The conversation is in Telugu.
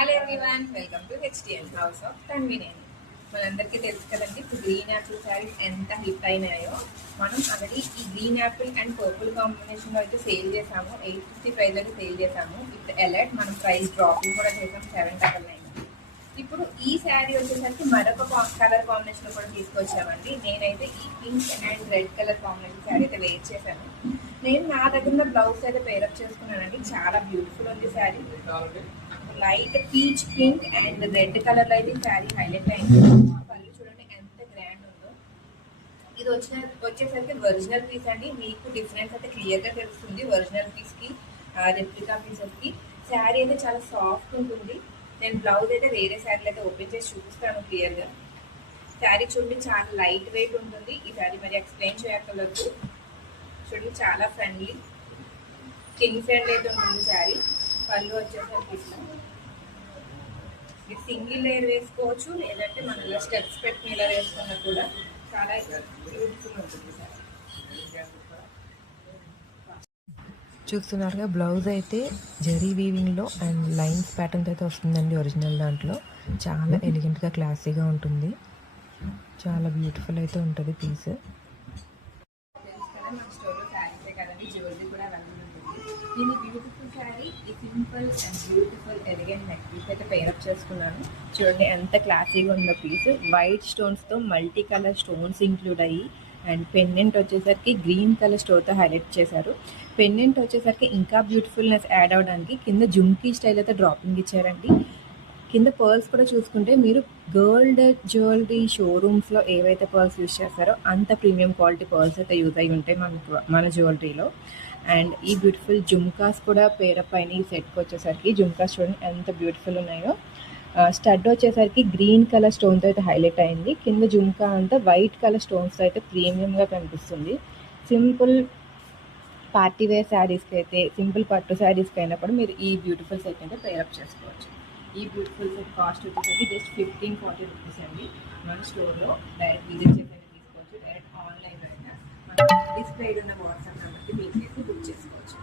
Hello everyone, welcome to HTN house of convenience. మనందరికీ తెలుసు కదండి, ఇప్పుడు గ్రీన్ యాపిల్ శారీస్ ఎంత హిట్ అయినాయో. మనం ఆల్రెడీ ఈ గ్రీన్ యాపిల్ అండ్ పర్పుల్ కాంబినేషన్లో అయితే సేల్ చేసాము. 855 అయితే సేల్ చేసాము. ఇప్పుడు ఎలర్ట్ మనం ప్రైస్ డ్రాపింగ్ కూడా చేసాం 799. ఇప్పుడు ఈ శారీ వచ్చేసరికి మరొక కలర్ కాంబినేషన్ కూడా తీసుకొచ్చామండి. నేనైతే ఈ pink and red colour combination sari అయితే వేర్ చేశాను. నేను నా దగ్గర బ్లౌజ్ అయితే పేరప్ చేసుకున్నానండి. చాలా బ్యూటిఫుల్ ఉంది sari. Light peach pink and red colour లో అయితే శారీ హైలైట్ అయింది. పళ్ళు చూడండి ఎంత గ్రాండ్ ఉందో. ఇది వచ్చేసరికి ఒరిజినల్ పీస్ అండి. మీకు డిఫరెన్స్ అయితే క్లియర్ గా తెలుస్తుంది ఒరిజినల్ పీస్ కి రెప్లికా పీసెస్ కి. శారీ అయితే చాలా సాఫ్ట్ ఉంటుంది. నేను బ్లౌజ్ అయితే వేరే శారీలో అయితే ఓపెన్ చేసి చూపిస్తాను క్లియర్ గా. శారీ చూడండి చాలా లైట్ వెయిట్ ఉంటుంది. ఈ శారీ మరి ఎక్స్ప్లెయిన్ చేయక్కర్లేదు. చూడండి చాలా ఫ్రెండ్లీ కింగ్ ఫ్రెండ్ అయితే ఉంటుంది శారీ. పళ్ళు వచ్చేసరికి ఇది సింగిల్ లేయర్ వేసుకోవచ్చు, లేదంటే మనం ఇలా స్టెప్స్ పెట్టుకుని ఇలా వేసుకున్నా కూడా చాలా బ్యూటిఫుల్ ఉంటుంది సార్. చూస్తున్నారుగా, బ్లౌజ్ అయితే జరీ వీవింగ్లో అండ్ లైన్స్ ప్యాటర్న్స్ అయితే వస్తుందండి. ఒరిజినల్ దాంట్లో చాలా ఎలిగెంట్గా క్లాసీగా ఉంటుంది. చాలా బ్యూటిఫుల్ అయితే ఉంటుంది పీస్. నేను బ్యూటిఫుల్ శారీ ఈ simple and beautiful elegant neck piece అయితే పేరప్ చేసుకున్నాను. చూడండి ఎంత క్లాసీగా ఉందో పీస్. వైట్ స్టోన్స్తో మల్టీ కలర్ స్టోన్స్ ఇంక్లూడ్ అయ్యి అండ్ పెండెంట్ వచ్చేసరికి గ్రీన్ కలర్ స్టోన్తో హైలైట్ చేశారు. పెండెంట్ వచ్చేసరికి ఇంకా బ్యూటిఫుల్నెస్ యాడ్ అవడానికి కింద జుమ్కీ స్టైల్ అయితే డ్రాపింగ్ ఇచ్చారండి. కింద పర్ల్స్ కూడా చూసుకుంటే మీరు గోల్డ్ జ్యువెలరీ షోరూమ్స్లో ఏవైతే పర్ల్స్ యూజ్ చేస్తారో అంత ప్రీమియం క్వాలిటీ పర్ల్స్ అయితే యూజ్ అయ్యి ఉంటాయి మన జ్యువెలరీలో. అండ్ ఈ బ్యూటిఫుల్ జుమ్కాస్ కూడా పేరప్ అయిన ఈ సెట్కి వచ్చేసరికి జుమ్కాస్ చూడండి ఎంత బ్యూటిఫుల్ ఉన్నాయో. స్టడ్ వచ్చేసరికి గ్రీన్ కలర్ స్టోన్తో అయితే హైలైట్ అయింది. కింద జుమ్కా అంతా వైట్ కలర్ స్టోన్స్తో అయితే ప్రీమియంగా కనిపిస్తుంది. సింపుల్ పార్టీ వేర్ శారీస్కి అయితే, సింపుల్ పట్టు శారీస్కి అయినప్పుడు మీరు ఈ బ్యూటిఫుల్ సెట్ అయితే పేరప్ చేసుకోవచ్చు. ఈ బ్యూటిఫుల్ సెట్ కాస్ట్ వచ్చేసరికి జస్ట్ 1540 రూపీస్ అండి. మన స్టోర్లో డైరెక్ట్ విజిట్ చేసి తీసుకోవచ్చు. డైరెక్ట్ ఆన్లైన్లో అయినా మన డిస్ప్లే ఉన్న వాట్సాప్ నెంబర్కి మీకు చేసి బుక్ చేసుకోవచ్చు.